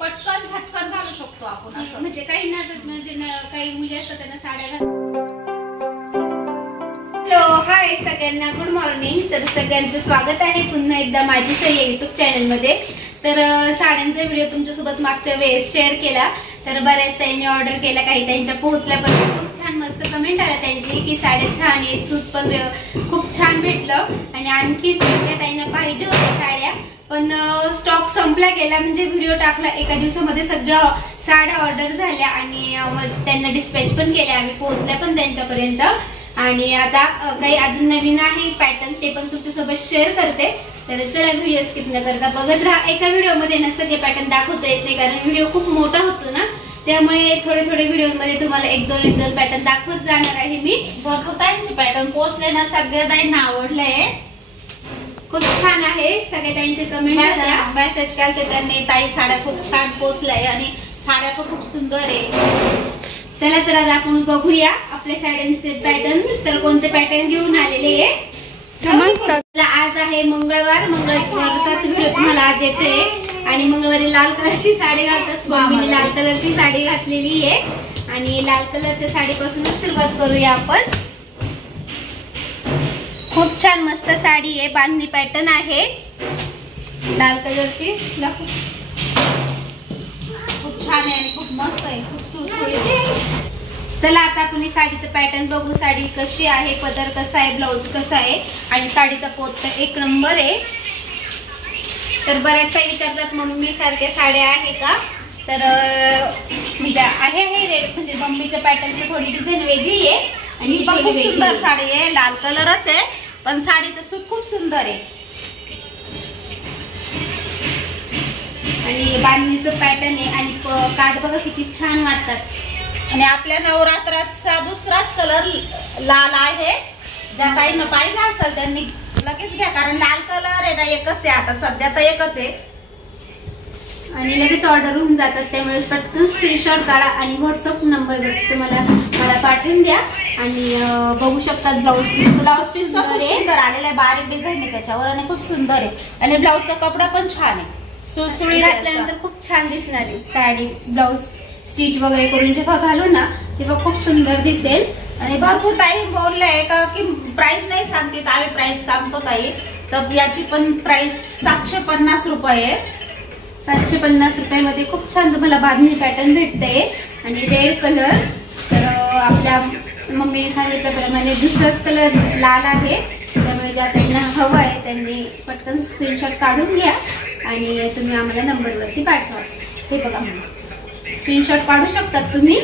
पटकन झटकन घालू शकतो आपण असं. म्हणजे काही ना म्हणजे काही मुली असतात त्यांना साड्या हॅलो हाय सगळ्यांना गुड मॉर्निंग. तर सगळ्यांचं स्वागत आहे पुन्हा एकदा माझी सई या युट्यूब चॅनलमध्ये. तर साड्यांचा व्हिडिओ तुमच्यासोबत मागच्या वेळेस शेअर केला. तर बऱ्याच ताईंनी ऑर्डर केला, काही त्यांच्या पोहोचल्यापासून खूप छान मस्त कमेंट आल्या त्यांची की साड्या छान आहेत, सूत पण खूप छान भेटलं आणि आणखी त्या ताईंना पाहिजे होत्या साड्या पण स्टॉक संपला गेला. म्हणजे व्हिडिओ टाकला एका दिवसामध्ये सगळ्या साड्या ऑर्डर झाल्या आणि त्यांना डिस्पॅच पण केल्या, आम्ही पोहोचल्या पण त्यांच्यापर्यंत. आणि आता काही अजून नवीन आहे पॅटर्न, ते पण तुमच्यासोबत शेअर करते. तर चला व्हिडिओ स्किप न करता बघत राहा. एका व्हिडिओमध्ये ना सगळे पॅटर्न दाखवता येत नाही कारण व्हिडिओ खूप मोठा होतो ना, त्यामुळे थोडे थोडे व्हिडिओमध्ये तुम्हाला एक दोन पॅटर्न दाखवत जाणार आहे मी. भरपूर ताईंचे पॅटर्न पोहोचले ना, सगळ्या ताईंना आवडलंय, खूप छान आहे. सगळ्या ताईंचे कमेंट मेसेज केलते त्यांनी, ताई साड्या खूप छान पोहोचलाय आणि साड्या पण खूप सुंदर आहे. चला तर आज आपण बघूया आपल्या साड्यांचे पॅटर्न. तर कोणते पॅटर्न घेऊन आलेले आहे. आज आहे मंगळवार, मंगळवारचाच व्हिडिओ तुम्हाला आज येतोय. आणि मंगळवारी लाल कलरची साडी घालतात, मम्मीने लाल कलरची साडी घातलेली आहे आणि लाल कलरच्या साडीपासूनच सुरुवात करूया आपण. खूप छान मस्त साडी आहे, बांधणी पॅटर्न आहे लाल कलरची. खूप छान आहे आणि खूप मस्त आहे, खूप सुसुईत. चला आता आपण ही साडीचं पॅटर्न बघू. साडी कशी आहे, पदर कसा आहे, ब्लाऊज कसा आहे आणि साडीचा पोत तर एक नंबर आहे. तर बऱ्याच काही विचारतात मम्मी सारख्या साड्या आहे का, तर म्हणजे आहे रेड, म्हणजे मम्मीच्या पॅटर्नची थोडी डिझाईन वेगळी आहे आणि खूप सुंदर साडी आहे, लाल कलरच आहे पण साडीचं सूत खूप सुंदर आहे. आणि बांधणीचं पॅटर्न आहे आणि काठ बघा किती छान वाटतात. आणि आपल्या नवरात्राचा दुसराच कलर लाल आहे. ज्या ताईंना पाहिजे असेल त्यांनी लगेच घ्या कारण लाल कलर आहे ना, एकच आहे आता सध्या तर एकच आहे आणि लगेच ऑर्डर होऊन जातात. त्यामुळे पटकन स्क्रीनशॉट काढा आणि व्हॉट्सअप नंबर मला पाठवून द्या. आणि बघू शकतात ब्लाऊज पीस सुंदर आलेला आहे, बारीक डिझाईन आहे त्याच्यावर आणि खूप सुंदर आहे. आणि ब्लाऊजचा कपडा पण छान आहे, सुळसुळीत घातल्यानंतर खूप छान दिसणार आहे साडी. ब्लाऊज स्टिच वगैरे करून जेव्हा घालू ना तेव्हा खूप सुंदर दिसेल. आणि भरपूर ताई बोलले का की प्राइस नाही सांगते, आम्ही प्राइस सांगतो ताई. तर याची पण प्राइस 750 रुपये आहे. 750 रुपयामध्ये खूप छान तुम्हाला बांधणी पॅटर्न भेटते. आणि रेड कलर तर आपल्या मम्मीने सांगितल्याप्रमाणे दुसराच कलर लाल आहे, त्यामुळे ज्या त्यांना हवं आहे त्यांनी पटकन स्क्रीनशॉट काढून घ्या आणि तुम्ही आम्हाला नंबरवरती पाठवा. हे बघा स्क्रीनशॉट काढू शकतात तुम्ही.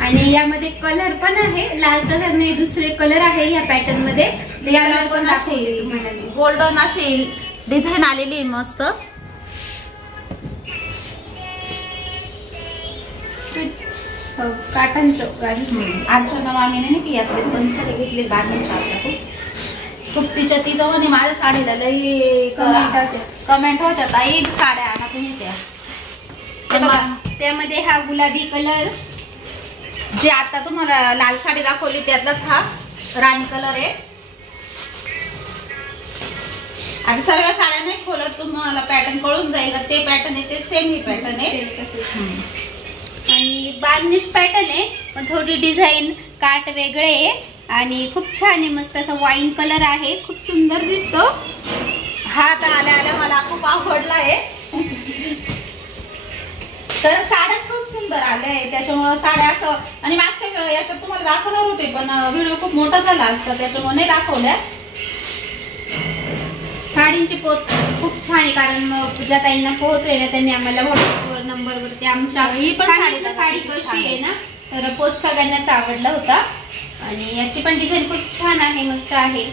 आणि यामध्ये कलर पण आहे, लाल कलर नाही दुसरे कलर आहे या पॅटर्न मध्ये. याला पण अशी तुम्हाला गोल्डन अशी डिझाईन आलेली आहे मस्त. काठांचं गाडी आजच्या नवामीने नाही की यातले पण साडे घेतले बांधण्याच्या आपल्या खूप तिच्या तिथं म्हणे माझ्या साडीला लई कमेंट होत्या ताई साड्या आणा तुम्ही त्या. त्यामध्ये हा गुलाबी कलर, जे आता तुम्हाला लाल साडी दाखवली त्यातलाच हा राणी कलर आहे. आणि सर्व साड्या नाही खोलत, तुम्हाला पॅटर्न कळून जाईल ते पॅटर्न आहे ते सेम ही पॅटर्न आहे. आणि बांधणीच पॅटर्न आहे पण थोडी डिझाईन काट वेगळे आहे आणि खूप छान आहे, मस्त असा वाईन कलर आहे, खूप सुंदर दिसतो. हा आता आल्या मला खूप आवडला आहे. तर साड्याच खूप सुंदर आल्या आहे त्याच्यामुळे साड्या असं. आणि मागच्या याच्यात तुम्हाला दाखवणार होते पण व्हिडिओ खूप मोठा झाला असता त्याच्यामुळे नाही दाखवल्या. साडींची पोत खूप छान आहे कारण ज्या ताईंना पोहोचले त्यांनी आम्हाला व्हॉट्सअप नंबरवरती आमच्या साडी कशी आहे ना, तर पोत सगळ्यांनाच आवडला होता. आणि याची पण डिझाईन खूप छान आहे, मस्त आहे.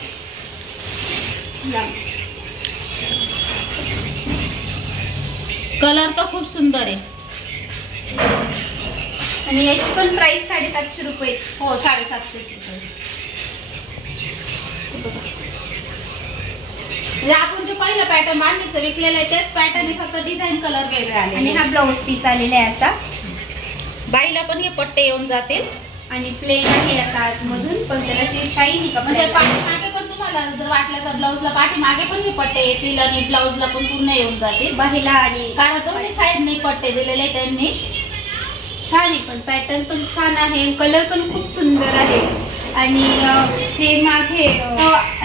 कलर तर खूप सुंदर आहे. आणि याची पण प्राइस 750 रुपये. हो 750 रुपये. आपण जे पहिलं पॅटर्न बांधणीचं विकलेलं आहे तेच पॅटर्न आहे, फक्त डिझाईन कलर वेगळे आले. आणि हा ब्लाऊज पीस आलेला आहे असा. बाईला पण हे पट्टे येऊन जातील आणि प्लेन आहे असा आतमधून पण त्याला शाईनी म्हणजे पाठीमागे पण तुम्हाला तुम्हाला जर वाटलं तर ब्लाऊजला पाठीमागे पण हे पट्टे येतील आणि ब्लाऊजला पण पूर्ण येऊन जातील बाहीला आणि कारण दोन्ही साईडने पट्टे दिलेले त्यांनी. छान आहे पण पॅटर्न पण छान आहे, कलर पण खूप सुंदर आहे आणि हे मागे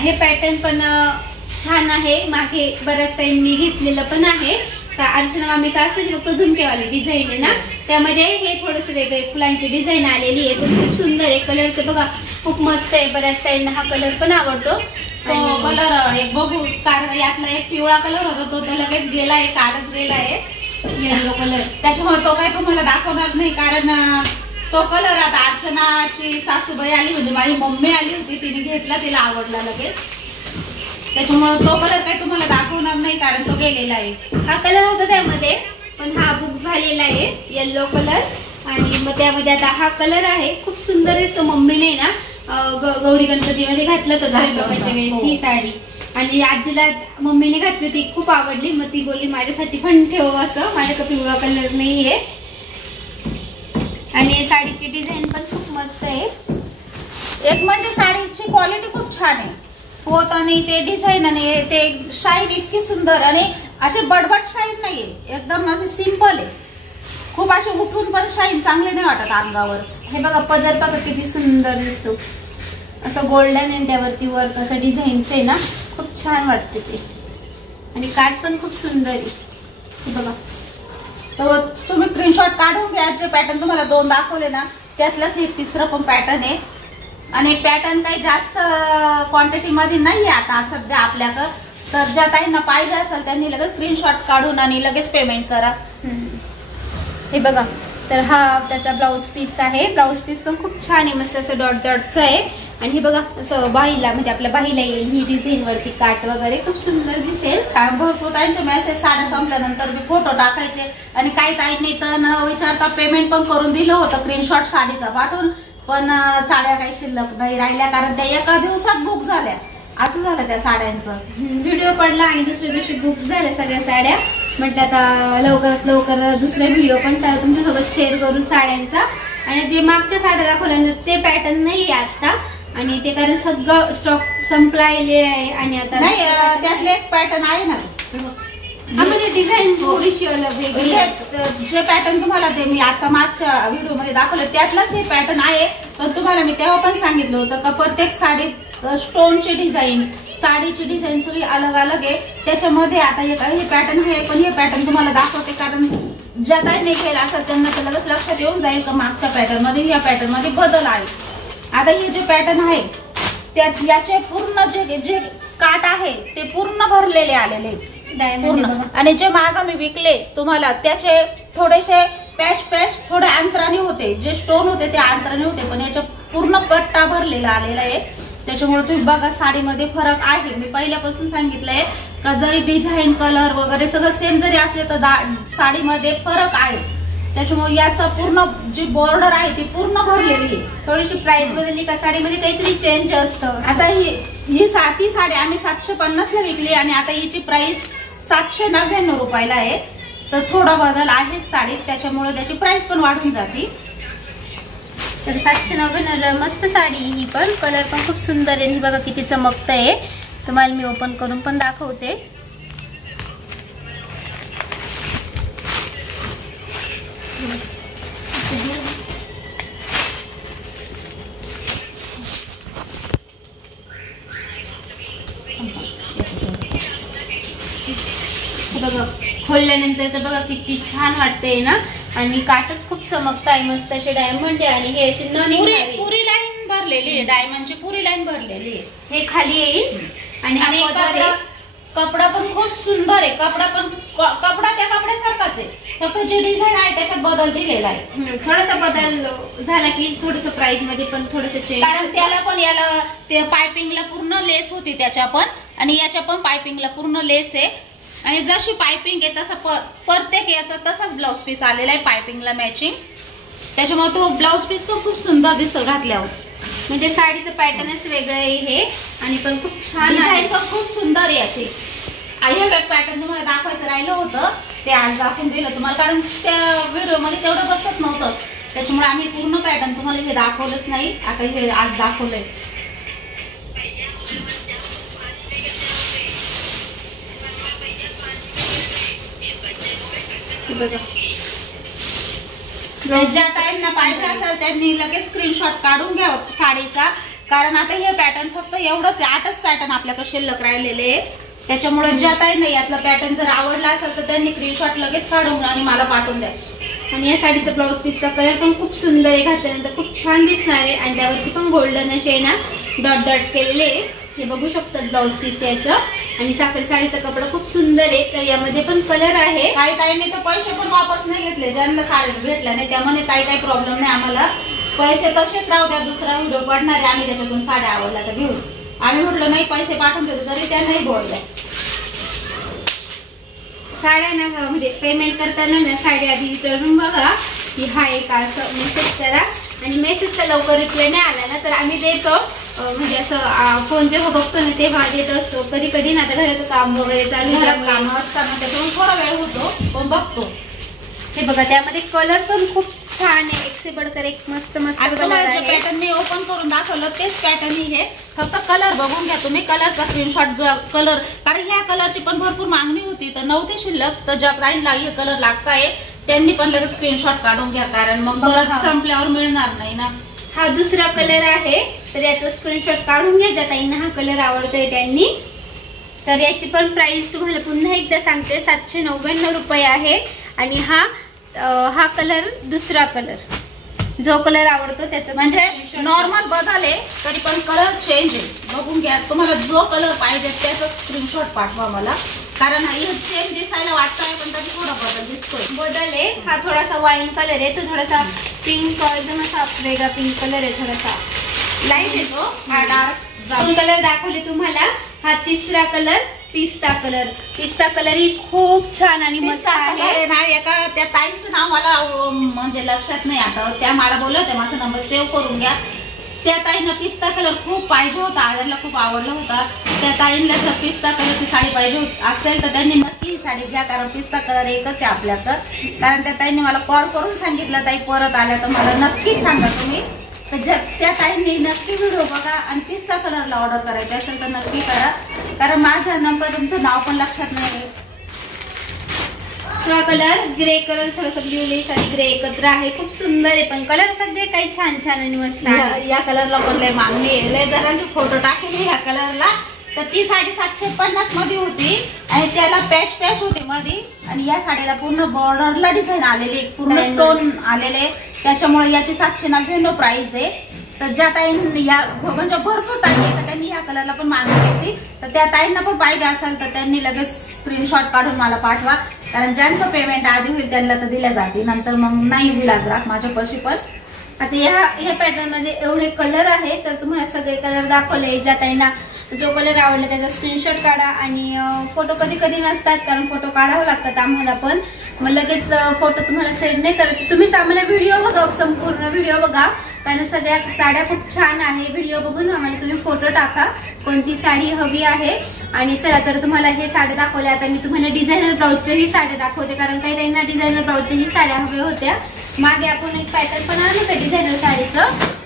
हे पॅटर्न पण छान आहे. मागे बऱ्याच टाइमनी घेतलेलं पण आहे का अर्चना मामीचं असतं फक्त झुमकेवाली डिझाईन आहे ना, त्यामध्ये हे थोडंसं वेगळे फुलांची डिझाईन आलेली आहे पण खूप सुंदर आहे. कलर तर बघा खूप मस्त आहे, बऱ्याच टाइमना हा कलर पण आवडतो. तो कलर एक बघू कारण यातला एक पिवळा कलर होता तो तर लगेच गेलाय, कालच गेलाय येलो कलर, त्याच्यामुळे तो काही तुम्हाला दाखवणार नाही कारण तो कलर आता अर्चनाची सासूबाई आली म्हणजे माझी मम्मी आली होती, तिने घेतला, तिला आवडला लगेच, त्याच्यामुळे तो कलर काही तुम्हाला दाखवणार नाही कारण तो गेलेला आहे. हा कलर होता त्यामध्ये पण हा बुक झालेला आहे येलो कलर आणि मग त्यामध्ये आता हा कलर आहे. खूप सुंदर दिसतो. मम्मीने ना गौरी गणपतीमध्ये घातलं होतं स्वयंपाकाच्या वेळेस ही साडी आणि आजीला मम्मीने घातली ती खूप आवडली, मग ती बोलली माझ्यासाठी पण ठेव असं, माझ्याकडे पिवळा कलर नाहीये. आणि साडीची डिझाईन पण खूप मस्त आहे. एक म्हणजे साडीची क्वालिटी खूप छान आहे, पोत आणि ते डिझाईन आणि ते शाईन इतकी सुंदर आणि असे बडबड शाईन नाहीये, एकदम असे सिंपल आहे. खूप असे उठून पण शाईन चांगले नाही वाटत अंगावर. हे बघा पदर बघा किती सुंदर दिसतो, असं गोल्डन आहे त्यावरती वर्क असं डिझाईनच आहे ना, खूप छान वाटते ते आणि काठ पण खूप सुंदर आहे. हे बघा तर तुम्ही स्क्रीनशॉट काढून घ्या. जे पॅटर्न तुम्हाला दोन दाखवले ना त्यातलंच एक तिसरं पण पॅटर्न आहे आणि पॅटर्न काही जास्त क्वांटिटी मध्ये नाहीये आता सध्या आपल्याकडं, तर ज्या ताईंना पाहिजे असेल त्यांनी लगेच स्क्रीनशॉट काढून आणि लगेच पेमेंट करा. हे बघा तर हा त्याचा ब्लाऊज पीस आहे. ब्लाऊज पीस पण खूप छान आहे, मस्त असं डॉट डॉटचं आहे आणि हे बघा असं बाहीला म्हणजे आपल्या बाहीला येईल ही डिझाईन वरती काट वगैरे खूप सुंदर दिसेल. भरपूर ताईंचे मेसेज साड्या संपल्यानंतर मी फोटो टाकायचे आणि काही ताईंनी तर न विचारता पेमेंट पण करून दिलं होतं स्क्रीनशॉट साडीचा पाठवून, पण साड्या काही शिल्लक नाही राहिल्या कारण त्या एका दिवसात बुक झाल्या, असं झालं त्या साड्यांचं. व्हिडिओ पडला आणि दुसऱ्या दिवशी बुक झाल्या सगळ्या साड्या. म्हटलं आता लवकरात लवकर दुसरा व्हिडिओ पण तुमच्यासोबत शेअर करून साड्यांचा. आणि जे मागच्या साड्या दाखवल्या ते पॅटर्न नाही आता आणि ते कारण सगळं स्टॉक संपलायले आहे आणि आता नाही त्यातले एक पॅटर्न आहे ना म्हणजे डिझाईन थोडीशी वेगळी. जे पॅटर्न तुम्हाला ते मी आता मागच्या व्हिडिओ मध्ये दाखवलं त्यातलंच हे पॅटर्न आहे, पण तुम्हाला मी तेव्हा पण सांगितलं होतं का प्रत्येक साडीत स्टोनची डिझाईन साडीची डिझाईन सगळी अलग अलग आहे. त्याच्यामध्ये आता हे पॅटर्न आहे पण हे पॅटर्न तुम्हाला दाखवते कारण ज्या काही नाही केलं असं त्यांना तर लगेच लक्षात येऊन जाईल का मागच्या पॅटर्न मध्ये या पॅटर्न मध्ये बदल आहे. आता हे जे पॅटर्न आहे त्यात याचे पूर्ण जे काट आहे ते पूर्ण भरलेले आलेले पूर्ण आणि जे माग मी विकले तुम्हाला त्याचे थोडेसे पॅच थोडे अंतराने होते, जे स्टोन होते ते अंतराने होते पण याच्या पूर्ण पट्टा भरलेला आलेला आहे. त्याच्यामुळे तुम्ही बघा साडीमध्ये फरक आहे. मी पहिल्यापासून सांगितलंय का जरी डिझाईन कलर वगैरे सगळं सेम जरी असले तर साडीमध्ये फरक आहे. त्याच्यामुळे याचा पूर्ण जी बॉर्डर आहे ती पूर्ण भरलेली आहे. थोडीशी प्राइस बदलली का साडीमध्ये काहीतरी चेंज असतं. आता ही साडी आम्ही 750 ला विकली आणि आता हिची प्राइस 799 रुपयाला आहे, तर थोडा बदल आहे साडीत, त्याच्यामुळे त्याची प्राइस पण वाढून जाते. तर 799 मस्त साडी ही पण, कलर पण खूप सुंदर आहे. ही बघा किती चमकत आहे, तुम्हाला मी ओपन करून पण दाखवते. बघा खोलल्यानंतर तर बघा किती छान वाटतंय ना आणि काटच खूप चमकत आहे, मस्त असे डायमंड आहे आणि हे असे पुरी लाईन भरलेली आहे, डायमंडची पुरी लाईन भरलेली आहे. हे खाली येईल आणि हा पदर आहे. कपडा पण खूप सुंदर आहे, कपडा त्या कपड्यासारखाच आहे, फक्त जी डिझाईन आहे त्याच्यात बदल दिलेला आहे. थोडासा बदल झाला की थोडस प्राइस मध्ये पण थोडस चेंज, कारण त्याला पण याला ते पायपिंगला पूर्ण लेस होती त्याच्या पण आणि याच्या पण पायपिंगला पूर्ण लेस आहे आणि जशी पायपिंग आहे तसा प्रत्येक याचा तसाच ब्लाउज पीस आलेला आहे पायपिंगला मॅचिंग. त्याच्यामुळे तो ब्लाउज पीस पण खूप सुंदर दिसतो घातल्यावर, म्हणजे साडीचं पॅटर्नच वेगळं आहे हे आणि पण खूप छान डिझाईन पण खूप सुंदर आहे याची. हे पॅटर्न तुम्हाला दाखवायचं राहिलं होतं ते आज दाखवून दिलं तुम्हाला, कारण त्या व्हिडिओ मध्ये तेवढं बसत नव्हतं, त्याच्यामुळे आम्ही पूर्ण पॅटर्न तुम्हाला हे दाखवलंच नाही. आता हे आज दाखवलंय. बघा ज्या टाइमला पाहिजे असेल त्यांनी लगेच स्क्रीनशॉट काढून घ्या साडीचा, कारण आता हे पॅटर्न फक्त एवढंच आहे, 8च पॅटर्न आपल्याकडे शिल्लक राहिलेले आहे. त्याच्यामुळे ज्या ताईंना यातलं पॅटर्न जर आवडला असेल तर त्यांनी स्क्रीनशॉट लगेच काढून आणि मला पाठवून द्या. आणि या साडीचा ब्लाऊज पीसचा कलर पण खूप सुंदर आहे, घातल्यानंतर खूप छान दिसणार आहे. आणि त्यावरती पण गोल्डन असे ना डॉट डॉट केलेले हे बघू शकतात ब्लाऊज पीस याचं. आणि साखर साडीचा कपडा खूप सुंदर आहे. तर यामध्ये पण कलर आहे. काही ताईंनी तर पैसे पण वापस नाही घेतले, ज्यांना साडी भेटल्या नाही त्यामुळे ताई काही प्रॉब्लेम नाही, आम्हाला पैसे तसेच राहू द्या, दुसरा व्हिडिओ पडणार आहे, आम्ही त्याच्यातून साड्या आवडल्या तर घेऊ. आम्ही म्हटलं नाही पैसे पाठवून देतो तरी त्या नाही बोलल्या. साड्या ना म्हणजे पेमेंट करताना ना साडी आधी विचारून बघा की हा एक असं मेसेज करा. आणि मेसेजचा लवकर रिप्लाय नाही आला ना तर आम्ही देतो, म्हणजे असं फोन जेव्हा बघतो ना तेव्हा देत असतो. कधी कधी ना आता घराचं काम वगैरे चालू काम असताना त्याच्यामुळे थोडा वेळ होतो पण बघतो. हे बघा त्यामध्ये कलर पण खूप छान आहे, एक से बढ़कर एक मस्त मस्त कलर आहे. पॅटर्न मी ओपन करून दाखवलं तेच पॅटर्न हे, फक्त कलर बघून घ्या तुम्ही, कलरचा स्क्रीनशॉट जो कलर, कारण ह्या कलरची पण भरपूर मागणी होती तर नव्हती शिल्लक, तर ज्या ताईंना हे कलर लागताय त्यांनी पण लगेच स्क्रीनशॉट काढून घ्या, कारण मग परत संपल्यावर मिळणार नाही ना. हा दुसरा कलर आहे तर याचा स्क्रीनशॉट काढून घ्या ज्या ताईंना हा कलर आवडतोय त्यांनी. तर याची पण प्राइस तुम्हाला पुन्हा एकदा सांगते, 799 रुपये आहे. आणि हा कलर दुसरा कलर, जो कलर आवडतो त्याचं म्हणजे नॉर्मल बदल आहे तरी पण कलर चेंज आहे, बघून घ्या. तुम्हाला जो कलर पाहिजे त्याचा स्क्रीनशॉट पाठवा मला, कारण हे सेम दिसायला वाटतंय पण त्याचा थोडा बदल दिसतोय. बदल आहे. हा थोडासा वाईन कलर आहे, तो थोडासा पिंक, एकदम असा वेगळा पिंक कलर आहे, थोडासा लाईट येतो. हा डार्क दोन कलर दाखवले तुम्हाला. हा तिसरा कलर पिस्ता कलर. पिस्ता कलर ही खूप छान आणि मस्त आहे ना. एका त्या ताईंचं नाव मला म्हणजे लक्षात नाही आता, त्या मला बोलल्या होत्या माझा नंबर सेव्ह करून घ्या. त्या ताईंना पिस्ता कलर खूप पाहिजे होता, आदरला खूप आवडला होता. त्या ताईंना जर पिस्ता कलरची साडी पाहिजे असेल तर त्यांनी नक्की ही साडी घ्या, कारण पिस्ता कलर एकच आहे आपल्याकडं. कारण त्या ताईंनी मला कॉल करून सांगितलं ताई परत आल्या तर मला नक्की सांगा तुम्ही. तर त्या ताईंनी नक्की व्हिडिओ बघा आणि पिस्ता कलरला ऑर्डर करायची असेल तर नक्की करा, कारण माझा नंबर तुमचं नाव पण लक्षात नाही. हा कलर ग्रे कलर, थोडासा ब्ल्यूलिश आणि ग्रे एकत्र आहे, खूप सुंदर आहे. पण कलर सगळे काही छान छान आणि मस्त आहे. या कलरला पण लय मागणी आहे, लय जणांचे फोटो टाकले ह्या कलरला. तर ती साडी 750 मध्ये होती आणि त्याला पॅच होती मध्ये, आणि या साडीला पूर्ण बॉर्डरला डिझाईन आलेली, पूर्ण स्टोन आलेले, त्याच्यामुळे याची 799 प्राइस आहे. तर ज्या ताईंनी या म्हणजे भरपूर ताई आहे का त्यांनी या कलरला पण मागणी घेतली, तर त्या ताईंना पण पाहिजे असेल तर त्यांनी लगेच स्क्रीनशॉट काढून मला पाठवा, कारण ज्यांचं पेमेंट आधी होईल त्यांना तर दिल्या जाते, नंतर मग नाही विलाज राहत माझ्यापाशी. पण आता ह्या पॅटर्न मध्ये एवढे कलर आहे तर तुम्हाला सगळे कलर दाखवले. ज्या ताईंना जो कलर आवडला त्याचा स्क्रीनशॉट काढा. आणि फोटो कधी कधी नसतात, कारण फोटो काढावं लागतात आम्हाला पण, मग लगेच फोटो तुम्हाला सेंड नाही करत. तुम्हीच आम्हाला व्हिडिओ बघा, संपूर्ण व्हिडिओ बघा, कारण सगळ्या साड्या खूप छान आहे. व्हिडिओ बघून आम्हाला तुम्ही फोटो टाका कोणती साडी हवी आहे. आणि चला तर तुम्हाला हे साड्या दाखवल्या. आता मी तुम्हाला डिझायनर ब्लाऊजच्याही साड्या दाखवते, कारण काही त्यांना डिझायनर ब्लाऊजच्याही साड्या हव्या होत्या. मागे आपण एक पॅटर्न पण आणलं होतं डिझायनर साडीचं,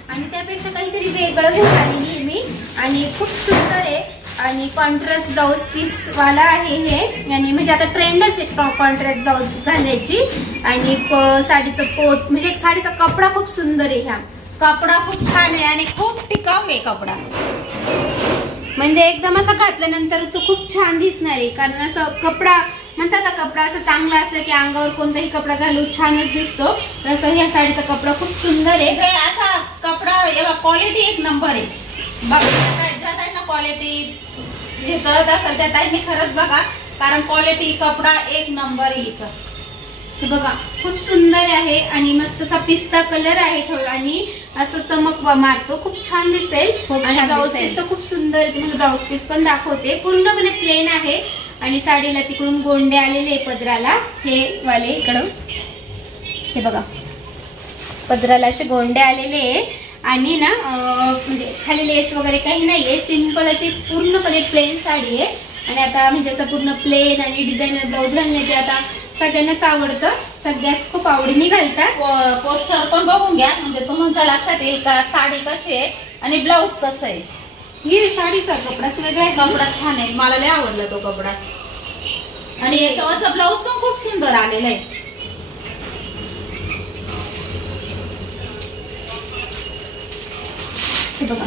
आणि त्यापेक्षा काहीतरी वेगळं घेऊन आलेली आहे मी. आणि खूप सुंदर आहे आणि कॉन्ट्रास्ट ब्लाऊज पीस वाला आहे हे. आणि म्हणजे आता ट्रेंडच आहे कॉन्ट्रास्ट ब्लाऊज घालण्याची. आणि साडीचं पोत म्हणजे साडीचा कपडा खूप सुंदर आहे. ह्या कपडा खूप छान आहे आणि खूप टिकाऊ आहे कपडा, म्हणजे एकदम असं घातल्यानंतर तो खूप छान दिसणार आहे. कारण असं कपडा म्हणतात ना, कपडा असं चांगला असला की अंगावर कोणताही कपडा घालून छानच दिसतो, तसं ह्या साडीचा कपडा खूप सुंदर आहे. हे असा कपडा एवढा क्वालिटी एक नंबर आहे. ज्या ताईंना क्वालिटी हे कळत असेल त्या ताईंनी खरंच बघा, कारण क्वालिटी कपडा एक नंबर आहे हिचा. बघा खूप सुंदर आहे आणि मस्त असा पिस्ता कलर आहे थोडा, आणि असं चमक मारतो, खूप छान दिसेल. आणि ब्लाऊज पीस तर खूप सुंदर आहे, तुम्हाला ब्लाऊज पीस पण दाखवते. पूर्णपणे प्लेन आहे आणि साडीला तिकडून गोंडे आलेले पदराला, हे वाले इकडं हे बघा पदराला असे गोंडे आलेले. आणि ना म्हणजे खाली लेस वगैरे काही नाहीये, सिंपल अशी पूर्णपणे प्लेन साडी आहे. आणि आता म्हणजे असं पूर्ण प्लेन आणि डिझायनर ब्लाऊज घालण्याचे आता सगळ्यांनाच आवडतं, सगळ्याच खूप आवडीने घालतात. पोस्टर पण बघून घ्या म्हणजे तुमच्या लक्षात येईल का साडी कशी आहे आणि ब्लाऊज कसं आहे. ही साडीचा कपडाच वेगळा आहे, कपडा छान आहे, मला लय आवडला तो कपडा. आणि याच्यावरचा ब्लाऊज पण खूप सुंदर आलेला आहे. हे बघा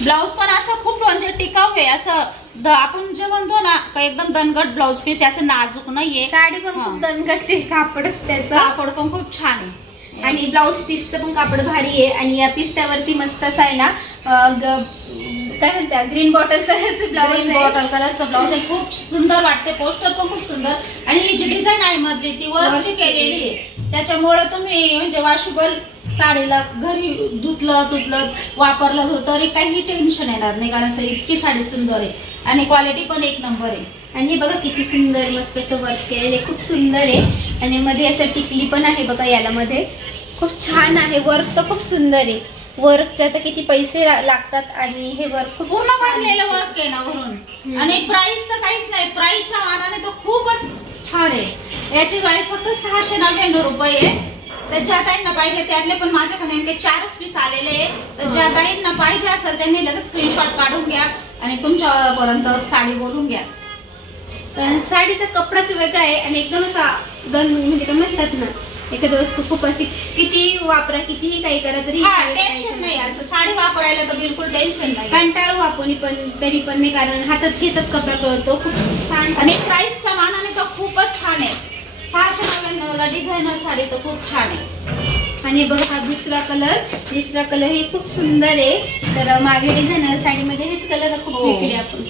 ब्लाऊज पण असं खूप म्हणजे टिकाऊ आहे, असं आपण जे म्हणतो ना एकदम दणकट ब्लाऊज पीस आहे, असं नाजूक नाहीये. साडी पण खूप दणकट आहे, कापडच त्याचं कापड पण खूप छान आहे आणि ब्लाऊज पीसचं पण कापड भारी आहे. आणि या पिस्त्यावरती मस्त असं आहे ना काय म्हणता ग्रीन बॉटल कलरचं ब्लाऊज आहे. बॉटल कलरचं ब्लाऊज आहे, खूप सुंदर वाटते. पोस्टर पण खूप सुंदर आणि ही जी डिझाईन आहे मधली ती वर्कची केलेली आहे, त्याच्यामुळे तुम्ही म्हणजे वॉशेबल साडीला घरी धुतलं चुतलं वापरलं तरी काही टेन्शन येणार नाही, कारण असं इतकी साडी सुंदर आहे आणि क्वालिटी पण एक नंबर आहे. आणि हे बघा किती सुंदर मस्त असं वर्क केलेलं आहे, खूप सुंदर आहे. आणि मध्ये असं टिकली पण आहे बघा, याला मध्ये खूप छान आहे. वर्क तर खूप सुंदर आहे, वर्कच्या तर किती पैसे लागतात आणि हे वर्क खूप पूर्ण भरलेलं वर्क आहे ना वरून. आणि प्राइस तर काहीच नाही, प्राइसच्या मानाने तो खूपच छान आहे. याची प्राइस फक्त 699 रुपये आहे. तर ज्या ताईंना पाहिजे त्यातले पण माझ्याकडे नेमके 4 पीस आलेले आहे, तर ज्या ताईंना पाहिजे असेल त्यांनी लगेच स्क्रीनशॉट काढून घ्या आणि तुमच्यापर्यंत साडी बोलून घ्या. कारण साडीचा कपडाच वेगळा आहे आणि एकदम असा म्हणजे काय म्हणतात ना, एखादी वस्तू खूप अशी किती वापरा कितीही काही करा तरी टेन्शन नाही, असं साडी वापरायला तर बिलकुल टेन्शन नाही. कंटाळू आपण पण तरी पण नाही, कारण हातात घेतच कपडा कळतो. खूप छान आणि प्राइसच्या मानाने तर खूपच छान आहे. 699 ला डिझायनर साडी तर खूप छान आहे. आणि बघा हा दुसरा कलर हे खूप सुंदर आहे. तर मागे डिझायनर साडीमध्ये हेच कलर खूप विकले आपण.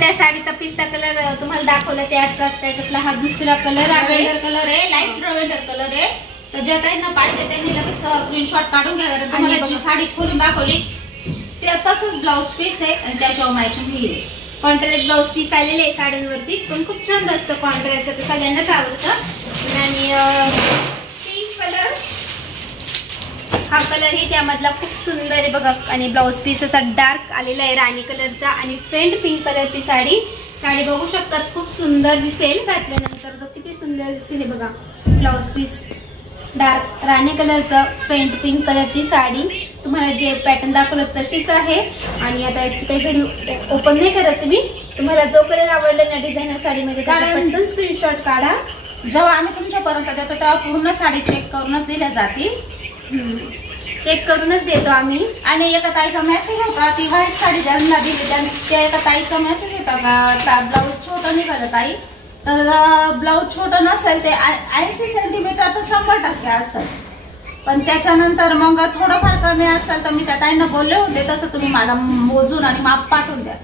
त्या साडीचा पिस्ता कलर तुम्हाला दाखवला त्याच्यातला हा दुसरा कलर आहे, कलर आहे, लाईट लव्हेंडर कलर आहे. तर ज्या ताईंना पाहिजे त्यांनी लगेच स्क्रीनशॉट काढून घ्या. तुम्हाला जी साडी खोलून दाखवली ते तसंच ब्लाऊज पीस आहे आणि त्याच्यावर मॅचिंग ही आहे. कॉन्ट्रास्ट ब्लाऊज पीस आलेले आहे साड्यांवरती, पण खूप छान असतं कॉन्ट्रास्ट, तर सगळ्यांनाच आवडतं. आणि पिंक कलर हा कलर ही त्यामधला खूप सुंदर आहे बघा. आणि ब्लाऊज पीस असा डार्क आलेला आहे राणी कलरचा आणि फेंट पिंक कलरची साडी बघू शकतात. खूप सुंदर दिसेल घातल्यानंतर, तर किती सुंदर दिसेल बघा. ब्लाऊज पीस डार्क राणी कलरचा फेंट पिंक कलरची साडी, तुम्हाला जे पॅटर्न दाखवलं तशीच आहे. आणि आता याची काही घडी ओपन नाही करत मी. तुम्हाला जो कलर आवडला ना डिझायनर साडीमध्ये पटकन स्क्रीनशॉट काढा. जेव्हा आम्ही तुमच्यापर्यंत देतो तेव्हा पूर्ण साडी चेक करूनच दिल्या जाते, चेक करूनच देतो आम्ही. आणि एका ताईचा मेसेज होता, ती व्हाईट साडी ज्यांना दिली त्या एका ताईचा मेसेज होता का ब्लाऊज छोटा निघाला ताई. तर ब्लाऊज छोटं नसेल ते 80 सेंटीमीटर तर 100% असेल, पण त्याच्यानंतर मग थोडंफार कमी असेल तर मी त्या ताईंना बोलले होते तसं तुम्ही मला मोजून आणि माप पाठवून द्या,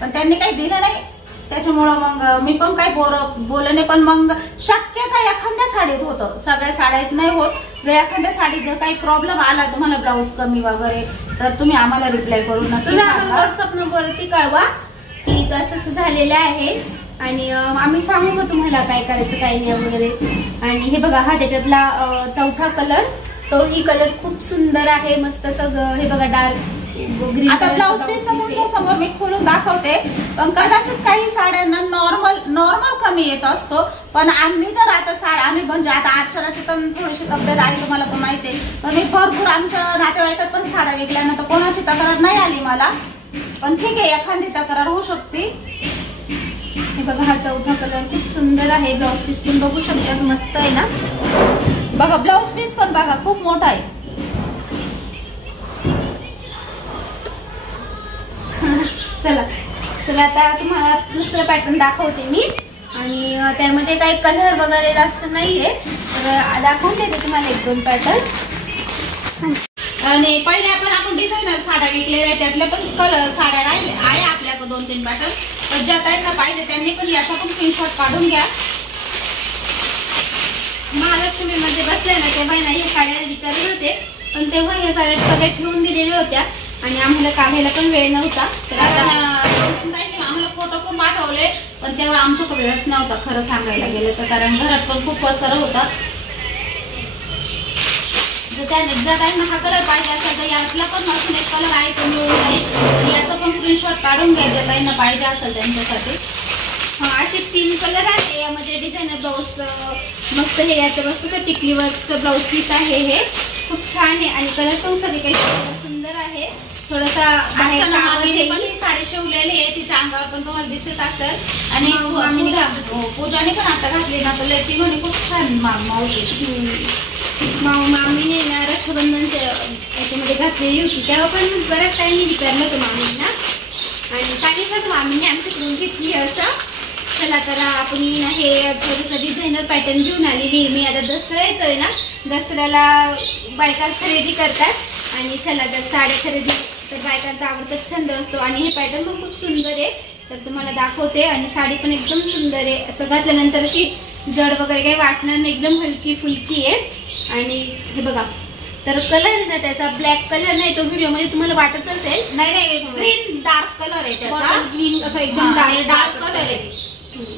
पण त्यांनी काही दिलं नाही. त्याच्यामुळं मग मी पण काही बोलले नाही. पण मग शक्यता एखाद्या साडीत होतं, सगळ्या साड्यात नाही होत. जर एखाद्या साडीत जर काही प्रॉब्लेम आला तुम्हाला ब्लाऊज कमी वगैरे तर तुम्ही आम्हाला रिप्लाय करून नक्की व्हॉट्सअप नंबरवरती कळवा की असं झालेलं आहे आणि आम्ही सांगू मग तुम्हाला काय करायचं काय नाही वगैरे. आणि हे बघा हा त्याच्यातला चौथा कलर, तो ही कलर खूप सुंदर आहे, मस्त असं हे बघा डार्क ग्रीन. आता ब्लाऊज पीस तुमच्या समोर मी खोलून दाखवते, पण कदाचित काही साड्यांना नॉर्मल कमी येत असतो, पण आम्ही तर आता आम्ही म्हणजे आता आजच्याची तर थोडीशी तब्येत आली तुम्हाला पण माहिती आहे, पण मी भरपूर आमच्या नातेवाईकात पण साड्या विकल्यानंतर कोणाची तक्रार नाही आली मला, पण ठीक आहे एखादी तक्रार होऊ शकते. हे बघा हा चौथा कलर खूप सुंदर आहे. ब्लाऊज पीस पण बघू शकता मस्त आहे ना बघा. ब्लाऊज पीस पण बघा खूप मोठा आहे. चला आता तुम्हाला दुसरं पॅटर्न दाखवते मी. आणि त्यामध्ये काही कलर वगैरे जास्त नाहीये, तर दाखवून देते तुम्हाला 1-2 पॅटर्न. आणि पहिले आपण डिझायनर साड्या विकलेल्या त्यातले पण कलर साड्या राहिले आहे आपल्याकडे 2-3 पॅटर्न. तर ज्या ताईंना पाहिजे त्यांनी पण याचा पण स्क्रीनशॉट काढून घ्या. महालक्ष्मीमध्ये बसले ना तेव्हा ना हे साड्या विचारत होते, पण तेव्हा ह्या साड्या सगळ्या ठेवून दिलेल्या होत्या आणि आम्हाला काढायला पण वेळ नव्हता. तर आता आम्हाला फोटो पण पाठवले, पण तेव्हा आमच्याकडे वेळच नव्हता खरं सांगायला गेलं तर, कारण घरात पण खूप पसर होता. ज्या ताईंना हा कलर पाहिजे असेल तर यातला पण अजून एक कलर आहे तो मिळून जाईल, याचा पण स्क्रीनशॉट काढून घ्या ज्या ताईंना पाहिजे असेल त्यांच्यासाठी. असे 3 कलर आहे यामध्ये. डिझायनर ब्लाऊज मस्त हे याचं मस्त टिकलीवरचं ब्लाऊज पीस आहे, हे खूप छान आहे आणि कलर पण सगळे काही सुंदर आहे. थोडासा साडी शिवलेली आहे, तिच्या अंगावर पण तुम्हाला दिसत असेल. आणि पूजाने पण आता घातली ना तर ती म्हणे खूप छान मावशी. मामीने ना रक्षाबंधनच्या याच्यामध्ये घातलेली होती, तेव्हा पण बऱ्याच टाइम विचारलं होतं मामींना आणि सांगितलं होतं मामीने आमच्याकडून घेतली असं. चला तर आपण ना हे थोडंसं डिझायनर पॅटर्न घेऊन आलेली. मी आता दसरा येतोय ना, दसऱ्याला बायका खरेदी करतात आणि चला तर साड्या खरेदी तर बायकांचा आवडता छंद असतो आणि हे पॅटर्न पण खूप सुंदर आहे. तर तुम्हाला दाखवते आणि साडी पण एकदम सुंदर आहे. असं घातल्यानंतर अशी जड वगैरे काही वाटणार नाही, एकदम हलकी फुलकी आहे. आणि हे बघा, तर कलर आहे ना त्याचा ब्लॅक कलर नाही, तो व्हिडिओ मध्ये तुम्हाला वाटत असेल. नाही ग्रीन डार्क कलर आहे त्याचा, ग्रीन असं एकदम डार्क कलर आहे.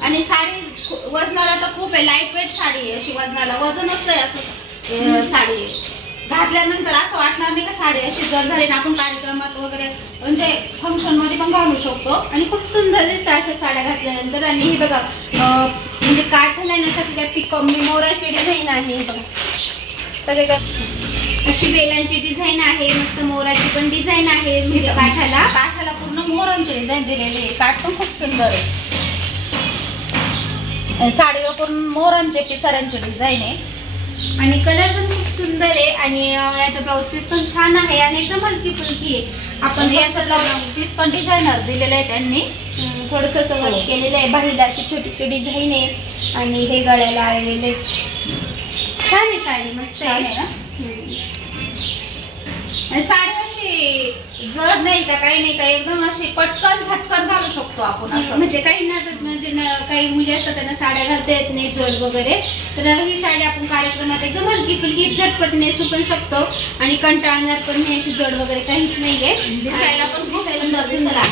आणि साडी वजनाला तर खूप आहे, लाईट वेट साडी आहे, अशी वजनाला वजन असतंय असं साडी आहे. घातल्यानंतर असं वाटणार नाही का साडी अशी जड झाली ना, आपण कार्यक्रमात वगैरे म्हणजे फंक्शन मध्ये पण घालू शकतो आणि खूप सुंदर दिसतात अशा साड्या घातल्यानंतर. आणि हे बघा म्हणजे काठाला येण्यासाठी काय पिकॉक मोराची डिझाईन आहे. हे बघा सगळे अशी बेलांची डिझाईन आहे, मस्त मोराची पण डिझाईन आहे. म्हणजे काठाला पूर्ण मोरांची डिझाईन दिलेली आहे. काठ पण खूप सुंदर आहे, साडीवर पूर्ण मोरांचे पिसाऱ्यांची डिझाईन आहे आणि कलर पण खूप सुंदर आहे. आणि याचा ब्लाउज पीस पण छान आहे आणि एकदम हलकी फुलकी आहे. आपण याचा ब्लाउज पीस पण डिझायनर दिलेलं आहे त्यांनी, थोडस वर्क केलेलं आहे. बाहेर अशी छोटीशी डिझाईन आहे आणि हे गळ्याला आलेले छान आहे. साडी मस्त आहे ना. साडी अशी जड नाही का, काही नाही का, एकदम अशी पटकन झटकन घालू शकतो आपण असं. म्हणजे काही ना म्हणजे काही मुली असतात त्यांना साड्या घालता येत नाही जड वगैरे, तर ही साडी आपण कार्यक्रमात एकदम हलकी फुलकी झटपट नेसू पण शकतो आणि कंटाळणार पण नाही, अशी जड वगैरे काहीच नाहीये. दिसायला पण खूप सुंदर दिसायला.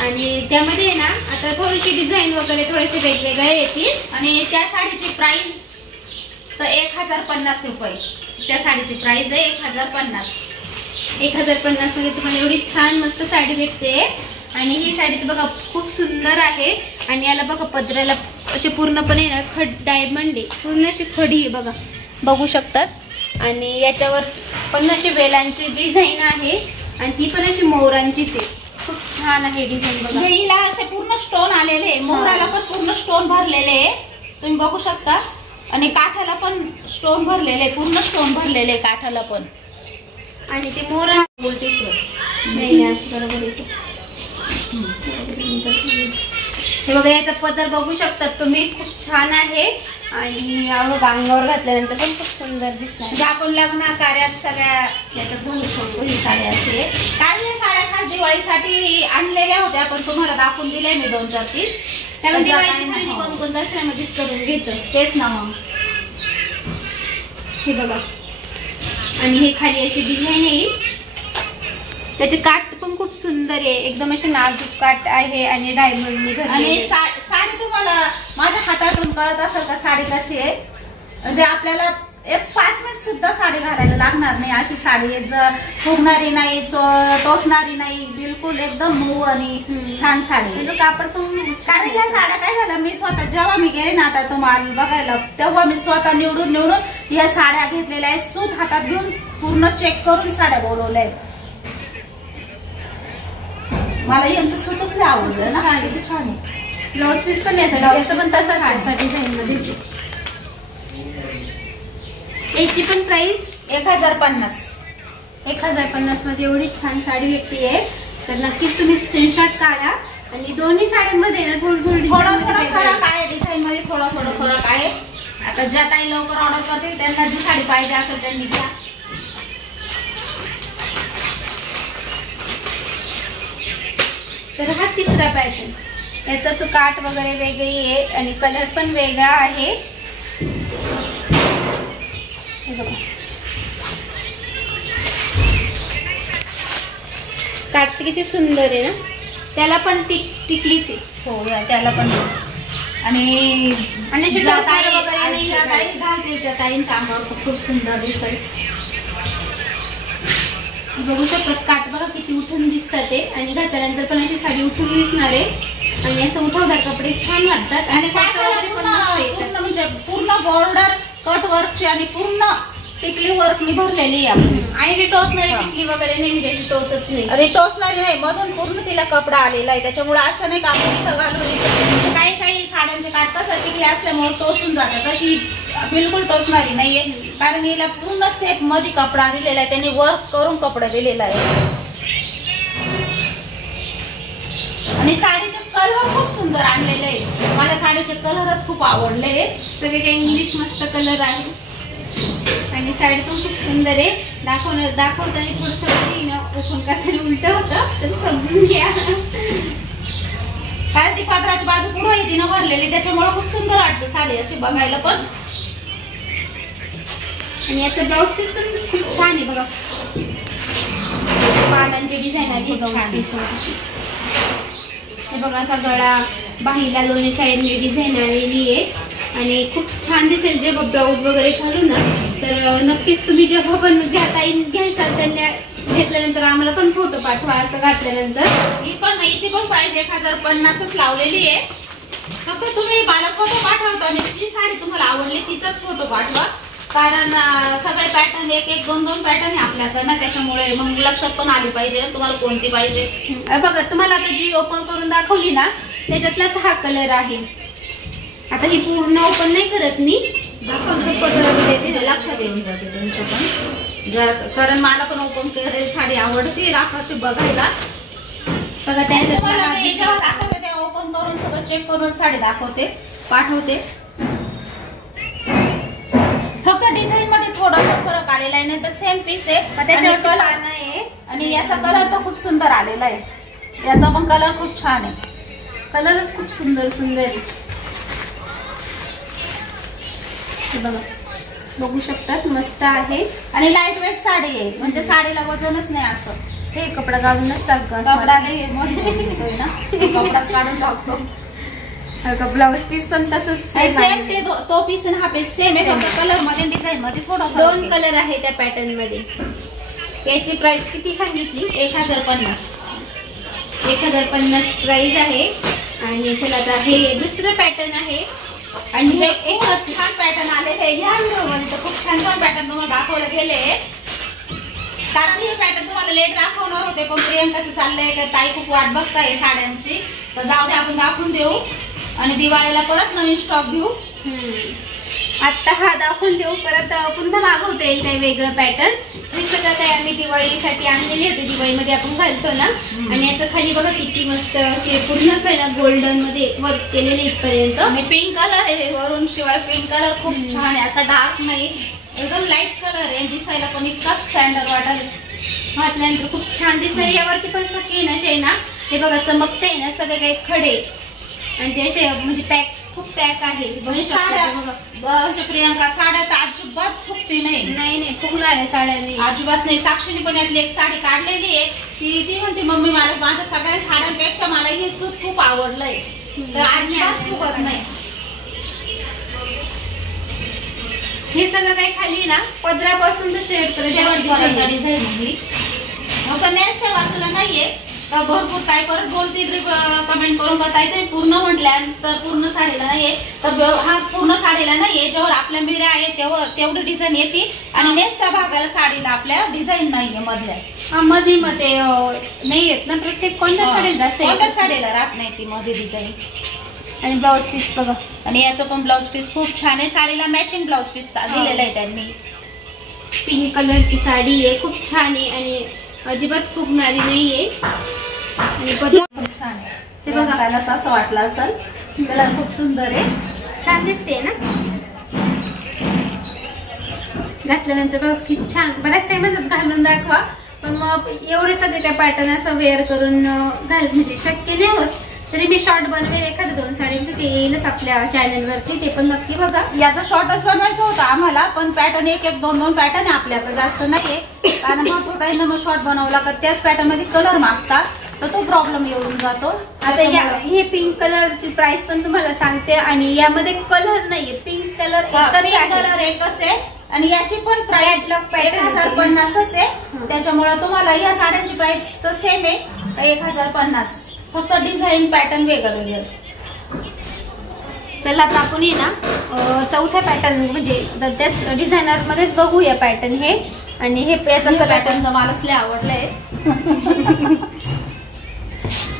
आणि त्यामध्ये ना आता थोडीशी डिझाईन वगैरे थोडेसे वेगवेगळे येतील. आणि त्या साडीची प्राइस तर 1050 रुपये. त्या साडीची प्राइस आहे 1050. 1050 मध्ये तुम्हाला एवढी छान मस्त साडी भेटते. आणि ही साडी तर बघा खूप सुंदर आहे. आणि याला बघा पदराला असे पूर्णपणे ना डायमंड आहे, पूर्ण अशी खडी आहे बघा, बघू शकतात. आणि याच्यावर पण अशी वेलांची डिझाईन आहे आणि ती पण अशी मोरांचीच आहे. खूप छान आहे डिझाईन बघा. हिला असे पूर्ण स्टोन आलेले आहे, मोराला पण पूर्ण स्टोन भरलेले आहे, तुम्ही बघू शकता. आणि काठाला पण स्टोन भरलेले, पूर्ण स्टोन भरलेले काठाला पण. आणि ते मोरा नाही अशी बरोबर. हे बघा याचा पदर बघू शकतात तुम्ही, खूप छान आहे. आणि अंगावर घातल्यानंतर पण खूप सुंदर दिसणार. म्हणजे आपण लग्न कार्यात सगळ्या याच्यात घालू शकतो ही साडी अशी आहे. कारण या साड्या खास दिवाळीसाठी आणलेल्या होत्या, पण तुम्हाला दाखवून दिले मी 2-4 पीस. त्यामुळे दिवाळीची खरेदी कोण दसऱ्यामध्येच करून घेतं. तेच ना मग. हे बघा आणि हे खाली अशी डिझाईन येईल. त्याचे काठ पण खूप सुंदर आहे, एकदम असे नाजूक काठ आहे आणि डायमंडनी भरलेले. आणि साडी तुम्हाला माझ्या हातातून कळत असेल का साडी कशी आहे. म्हणजे आपल्याला एक 5 मिनिट सुद्धा साडी घालायला लागणार नाही, अशी साडी आहे. फुगणारी नाही, टोचणारी नाही, बिलकुल एकदम मऊ आणि छान साडी. त्याचं कापड पण कारण या साड्या काय झालं, मी स्वतः जेव्हा मी गेले ना आता तुम्हाला बघायला, तेव्हा मी स्वतः निवडून या साड्या घेतलेल्या आहेत. सूत हातात घेऊन पूर्ण चेक करून साड्या बोलवल्या आहेत. मला यांचं सूतच लय आवडलं ना. छान आहे. ब्लाउज पीस पण याचा पण तसाच डिझाईन मध्ये. याची पण प्राइस 1050. 1050 मध्ये एवढी छान साडी भेटतीये. तर नक्कीच तुम्ही स्क्रीनशॉट काढा. आणि दोन्ही साड्यांमध्ये ना थोडं फरक आहे, डिझाईन मध्ये थोडं फरक आहे. आता ज्या ताई लवकर ऑर्डर करतील त्यांना जी साडी पाहिजे असेल त्यांनी घ्या. तर हा तिसरा पॅटर्न, याचा तो काठ वगैरे वेगळी आहे आणि कलर पण वेगळा आहे. काठ किती सुंदर आहे ना. त्याला पण टिकलीच आहे. हो त्याला पण. आणि वगैरे घालतील त्या ताईंच्या अंगावर खूप सुंदर दिसेल. बघू शकतात काठ बघा किती उठून दिसतात ते. आणि घातल्यानंतर पण अशी साडी उठून दिसणार आहे आणि असं उठवदार कपडे छान वाटतात. आणि म्हणजे पूर्ण बॉर्डर कट वर्कची आणि पूर्ण टिकली वर्क भरलेली आहे. आणि ती टोचणारी टिकली वगैरे नाही, म्हणजे अशी टोचत नाही. अरे टोचणारी नाही, मधून पूर्ण तिला कपडा आलेला आहे. त्याच्यामुळे असं नाही का आपण इथं घालून काही साड्यांचे काठ कसं टिकले असल्यामुळे टोचून जातात, तशी बिलकुल टोचणारी नाहीये, कारण हिला पूर्ण सेप मध्ये कपडा दिलेला आहे, त्यांनी वर्क करून कपडा दिलेला आहे. आणि साडीचे कलर खूप सुंदर आणलेले आहे, मला साडीचे कलरच खूप आवडले. सगळे काही इंग्लिश मस्त कलर आहे आणि साडी पण खूप सुंदर आहे. दाखवताना थोडस ओपन करताना उलट होतं, तर समजून घ्या. कारण ती पदराची बाजू पुढे आहे तिनं भरलेली, त्याच्यामुळे खूप सुंदर वाटतं साडी अशी बघायला पण. आणि याचं ब्लाउज पीस पण खूप छान आहे बघा, पानांचे डिझाईन आली ब्लाउज पीस. हे बघा असा गळा, बाहीला दोन्ही साईडने डिझाईन आलेली आहे आणि खूप छान दिसेल जेव्हा ब्लाऊज वगैरे घालू ना. तर नक्कीच तुम्ही जेव्हा पण ज्या ताई घ्याल त्यांना घेतल्यानंतर आम्हाला पण फोटो पाठवा असं घातल्यानंतर. ही पण हिची पण प्राइस 1050च लावलेली आहे. फक्त तुम्ही मला फोटो पाठवता आणि जी साडी तुम्हाला आवडली तिचाच फोटो पाठवा, कारण सगळे पॅटर्न एक एक दोन दोन पॅटर्न आहे आपल्याकडे ना, त्याच्यामुळे मग लक्षात पण आली पाहिजे तुम्हाला कोणती पाहिजे. बघा तुम्हाला आता जी ओपन करून दाखवली ना त्याच्यातलाच हा कलर आहे. आता ही पूर्ण ओपन नाही करत मी, लक्षात येऊन जाते त्यांच्या पण, कारण मला पण ओपन करेल साडी आवडते दाखवायची बघायला. बघा त्याच्यात दाखवते ते ओपन करून सगळं चेक करून साडी दाखवते पाठवते. फक्त डिझाईन मध्ये थोडासा फरक आलेला आहे, नाही तर सेम पीस आहे. त्याच्यावर कलर आहे आणि याचा कलर तर खूप सुंदर आलेला आहे, याचा पण कलर खूप छान आहे, कलरच खूप सुंदर सुंदर आहे. बघा बघू शकतात मस्त आहे आणि लाईट वेट साडी आहे, म्हणजे साडीला वजनच नाही. असं हे कपडा काढूनच टाकतो, कपडा नाही ना, कपडाच काढून टाकतो. ब्लाउज पीस पण तसंच सेम ते तो पीस आणि हा पीस सेम आहे, फक्त कलर मध्ये डिझाईन मध्ये थोडा दोन कलर आहे त्या पॅटर्न मध्ये. याची प्राइस किती सांगितली? 1050. 1050 प्राइस आहे. आणि चला आता हे दुसरं पॅटर्न आहे आणि हे एकच छान पॅटर्न आलेले आहे. या व्हिडिओ मध्ये तर खूप छान छान पॅटर्न तुम्हाला दाखवले गेले, कारण हे पॅटर्न तुम्हाला लेट दाखवणार होते, पण प्रियंकाचं चाललंय का ताई खूप वाट बघताय साड्यांची, तर जाऊ दे आपण दाखवून देऊ आणि दिवाळीला परत नवीन स्टॉक घेऊ. आता हा दाखवून देऊ, परत पुन्हा मागवता येईल काही वेगळं पॅटर्न. हे सगळं काही आम्ही दिवाळीसाठी आणलेली होती, दिवाळीमध्ये आपण घालतो ना. आणि याचं खाली बघा किती मस्त असे पूर्ण गोल्डन मध्ये वर्क केलेले इथपर्यंत. आणि पिंक कलर आहे वरून, शिवाय पिंक कलर खूप छान आहे, असा डार्क नाही एकदम लाईट कलर आहे, दिसायला पण इतका स्टँडर्ड वाटेल. घातल्यानंतर खूप छान दिसणार. यावरती पण सगळे ना हे बघा चमकते ना, सगळे काही खडे आणि ते असे म्हणजे पॅक खूप पॅक आहे. प्रियंका साड्या तर अजिबात फुगती नाही फुगणार आहे साड्या नाही अजिबात नाही. साक्षीने पण यातली एक साडी काढलेली आहे, ती म्हणते मम्मी मला माझ्या सगळ्या साड्यांपेक्षा मला हे सूट खूप आवडलंय, तर अजिबात फुगत नाही. हे सगळं काही खाली ना पदरापासून तर शेवटपर्यंत डिझाईन. फक्त नेस त्या बाजूला नाहीये, भरपूर ताई परत बोलतील कमेंट करून का ताई तुम्ही पूर्ण म्हटल्यानंतर पूर्ण साडीला नाहीये, तर हा पूर्ण साडीला नाहीये, जेव्हा आपल्या मिऱ्या आहे तेवढी डिझाईन येते आणि नेसच्या भागाला साडीला आपल्या डिझाईन नाहीये मधल्या. मध्ये नाही येत ना प्रत्येक कोणत्या साडीला जास्त, कोणत्या साडीला राहत नाही ती मध्ये डिझाईन. आणि ब्लाउज पीस बघा, आणि याचं पण ब्लाउज पीस खूप छान आहे, साडीला मॅचिंग ब्लाउज पीस दिलेला आहे त्यांनी. पिंक कलरची साडी आहे, खूप छान आहे आणि अजिबात फुगणारी नाहीये. आणि खूप छान आहे ते बघा, त्याला असं वाटलं असेल कलर खूप सुंदर आहे, छान दिसते ना घातल्यानंतर. बघा किती छान. बऱ्याच टाइम घालून दाखवा, पण मग एवढे सगळे त्या पॅटर्न असं वेअर करून म्हणजे शक्य नाही होत. तरी मी शॉर्ट बनवेल एखाद्या 2 साडींचं, ते येईलच आपल्या चॅनल वरती, ते पण नक्की बघा. याचा शॉर्टच बनवायचं होतं आम्हाला, पण पॅटर्न एक 2 पॅटर्न आहे आपल्याकडे, जास्त नाहीये, कारण भरपूर ताईंना मग शॉर्ट बनवला का त्याच पॅटर्न मध्ये कलर मागतात, तर तो प्रॉब्लेम येऊन जातो. आता हे पिंक कलरची प्राइस पण तुम्हाला सांगते, आणि यामध्ये कलर नाहीये, पिंक कलर एकच आहे आणि याची पण प्राइस 1050च आहे. त्याच्यामुळे तुम्हाला या साड्यांची प्राइस तर सेम आहे 1050, फक्त डिझाईन पॅटर्न वेगळं. चला आता आपण ये ना चौथ्या पॅटर्न म्हणजे त्याच डिझायनर मध्येच बघूया पॅटर्न हे. आणि हे याचं पॅटर्न मलाच लय आवडलंय.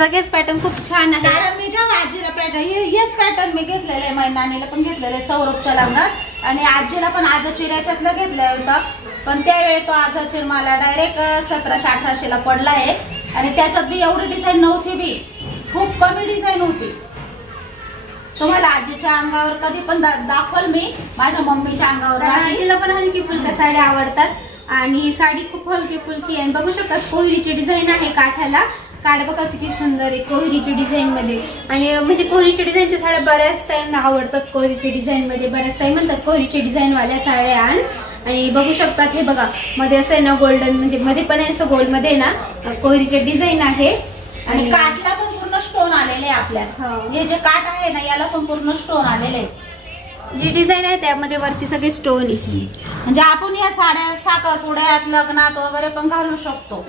सगळेच पॅटर्न खूप छान आहे. कारण मी जेव्हा आजीला पॅटर्न हेच पॅटर्न मी घेतलेले आहे, मैनानीला पण घेतलेले सौरभच्या लग्नात आणि आजीला पण आजचीर याच्यातलं घेतलं होतं. पण त्यावेळी तो आजचीर मला डायरेक्ट 1700-1800 पडला आहे आणि त्याच्यात बी एवढी डिझाईन नव्हती बी, खूप कमी डिझाईन होती. तुम्हाला आजीच्या अंगावर कधी पण दाखवल मी, माझ्या मम्मीच्या अंगावर. आजीला पण हलकी फुलक्या साड्या आवडतात आणि साडी खूप हलकी फुलकी आहे. बघू शकतात कोहिरीची डिझाईन आहे काठाला. काठ बघा किती सुंदर आहे कोहिरीची डिझाईन मध्ये. आणि म्हणजे कोहिरीच्या डिझाईनच्या साड्या बऱ्याच ताईंना आवडतात. कोहिरीच्या डिझाईन मध्ये बऱ्याच ताई म्हणतात कोहिरीची डिझाईन वाल्या साड्या आण. आणि बघू शकतात हे बघा मध्ये असं आहे ना गोल्डन, म्हणजे मध्ये पण असं गोल्ड मध्ये ना कोहिरीचे डिझाईन आहे. आणि काठला पण पूर्ण स्टोन आलेले आपल्याला. हे जे काठ आहे ना याला पण पूर्ण स्टोन आलेले. जी डिझाईन आहे त्यामध्ये वरती सगळे स्टोन आहे. म्हणजे आपण या साड्या साखरपुड्यात लग्नात वगैरे पण घालू शकतो.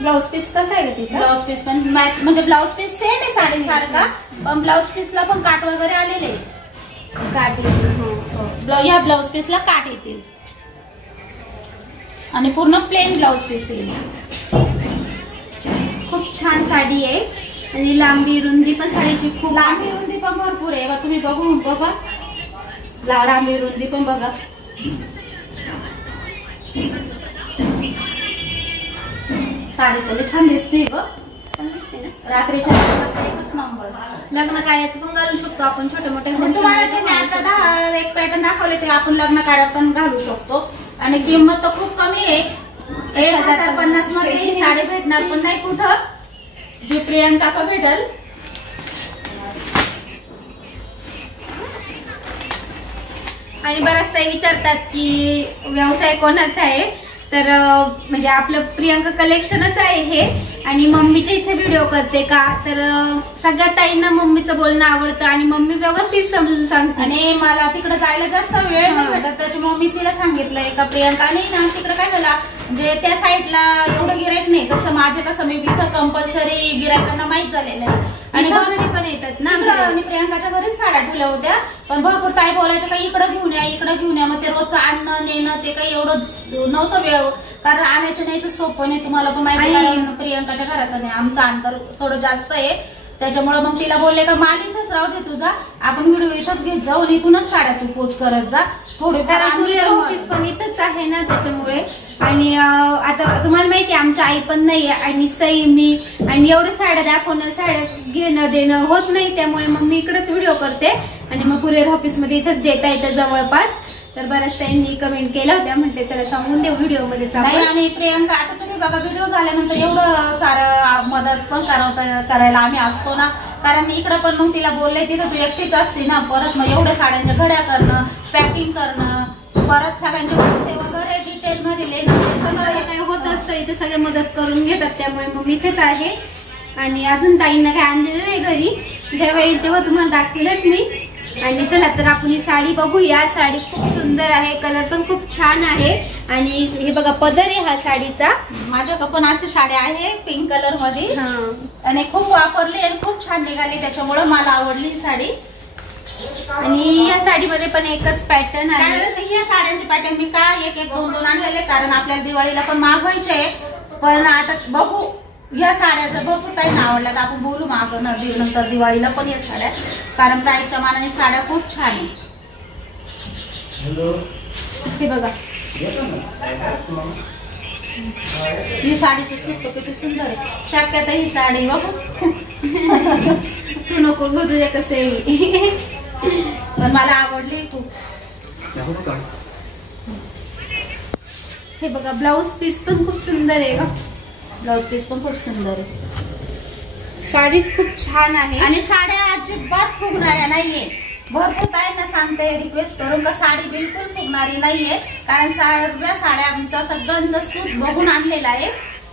ब्लाउज पीस कसा आहे का तिचा? ब्लाउज पीस पण मॅच, म्हणजे ब्लाउज पीस सेम आहे साडीसारखा, पण ब्लाउज पीसला पण काठ वगैरे आलेले. काठ या ब्लाउज पीसला काठ येतील आणि पूर्ण प्लेन ब्लाउज पीस येईल. खूप छान साडी आहे आणि लांबी रुंदी पण साडीची खूप. लांबी रुंदी पण भरपूर आहे. तुम्ही बघून बघा, लांबी रुंदी पण बघा. साडी तर छान दिसते ग, रात्रीच्या एकच नंबर. लग्न कार्यात पण घालू शकतो आपण, छोटे मोठे. तुम्हाला जे मी आता एक पॅटर्न दाखवले ते आपण लग्न कार्यात पण घालू शकतो. आणि किंमत तर खूप कमी आहे, 1050 मध्ये ही साडी भेटणार पण नाही कुठं, जी प्रियंका का भेटल. आणि बऱ्याच ताई विचारतात की व्यवसाय कोणाचा आहे, तर म्हणजे आपलं प्रियंका कलेक्शनच आहे हे. आणि मम्मीच्या इथे व्हिडिओ करते का, तर सगळ्या ताईंना मम्मीचं बोलणं आवडतं आणि मम्मी व्यवस्थित समजून सांगते. आणि मला तिकडे जायला जास्त वेळ नाही भेटत, त्याच्यामुळे मी तिला सांगितलंय का प्रियंका नाही ना तिकडे काय झाला, म्हणजे त्या साईडला एवढं गिरायक नाही. तसं माझे कसं मी इथं कंपल्सरी गिरायकांना माहित झालेलं आहे. आणि घरी पण येतात ना. आणि प्रियंकाच्या घरीच साड्या ठेवल्या होत्या, पण भरपूर ताई बोलायच्या का इकडं घेऊन या इकडं घेऊन या. मग ते रोजचं आणणं नेणं ते काही एवढं नव्हतं वेळ, कारण आणायचं न्यायचं सोपं नाही. तुम्हाला पण माहिती आहे प्रियंकाच्या घराचं नाही, आमचं अंतर थोडं जास्त आहे. त्याच्यामुळे मग तिला बोलले का माल इथंच राहू दे तुझा, आपण व्हिडिओ इथंच घेत जाऊ आणि इथूनच साड्या तू पोच करत जा. थोडीफार ऑफिस पण इथंच आहे ना त्याच्यामुळे. आणि आता तुम्हाला माहिती आहे आमची आई पण नाही आणि सई मी, आणि एवढं साड्या दाखवणं साड्या घेणं देणं होत नाही. त्यामुळे मग मी इकडेच व्हिडिओ करते आणि मग कुरिअर ऑफिस मध्ये इथंच देता येतं जवळपास. तर बऱ्याच त्यांनी कमेंट केल्या होत्या, म्हटले चला सांगून देऊ व्हिडिओ मध्ये. आणि प्रियंका आता तुम्ही बघा व्हिडिओ झाल्यानंतर एवढं सारं मदत पण करायला आम्ही असतो ना, कारण इकडं पण मग तिला बोलले तिथं तू एकटीच असते ना, परत मग एवढ्या साड्यांच्या घड्या करणं, पॅकिंग करणं, परत सगळ्यांचे कुर्ते वगैरे डिटेल मध्ये सगळं काही होत असतं इथे, सगळे मदत करून घेतात. त्यामुळे मग मी इथेच आहे. आणि अजून ताईंना काही आणलेलं नाही घरी, जेव्हा येईल तेव्हा तुम्हाला दाखवेलच मी. आणि चला तर आपण ही साडी बघूया. साडी खूप सुंदर आहे, कलर पण खूप छान आहे. आणि हे बघा पदर आहे हा साडीचा. माझ्याकडे पण अशी साडी आहे पिंक कलर मध्ये आणि खूप वापरली आणि खूप छान निघाली, त्याच्यामुळे मला आवडली ही साडी. आणि या साडीमध्ये पण एकच पॅटर्न आहे. या साड्यांचे पॅटर्न मी का एक एक दोन दोन आणलेले, कारण आपल्याला दिवाळीला पण मागवायचे. पण आता बघू या साड्या जर भरपूर काही ना आवडल्या तर आपण बोलू माग नंतर दिवाळीला पण या साड्या, कारण प्राईसच्या मानाने साड्या खूप छान आहे. हे बघा ही साडीचं सूत किती सुंदर आहे. शक्यत ही साडी बघू तू नको घेऊ, तुझ्या कसं आहे पण मला आवडली खूप. हे बघा ब्लाउज पीस पण खूप सुंदर आहे का, ब्लाउज पीस पण खूप सुंदर आहे. साडीच खूप छान आहे आणि साड्या अजिबात फुगणाऱ्या नाहीये. भरपूर ताईंना सांगते रिक्वेस्ट करून का साडी बिलकुल फुगणारी नाहीये, कारण सर्व साड्यांचा सगळ्यांचा सूत बघून आणलेला आहे.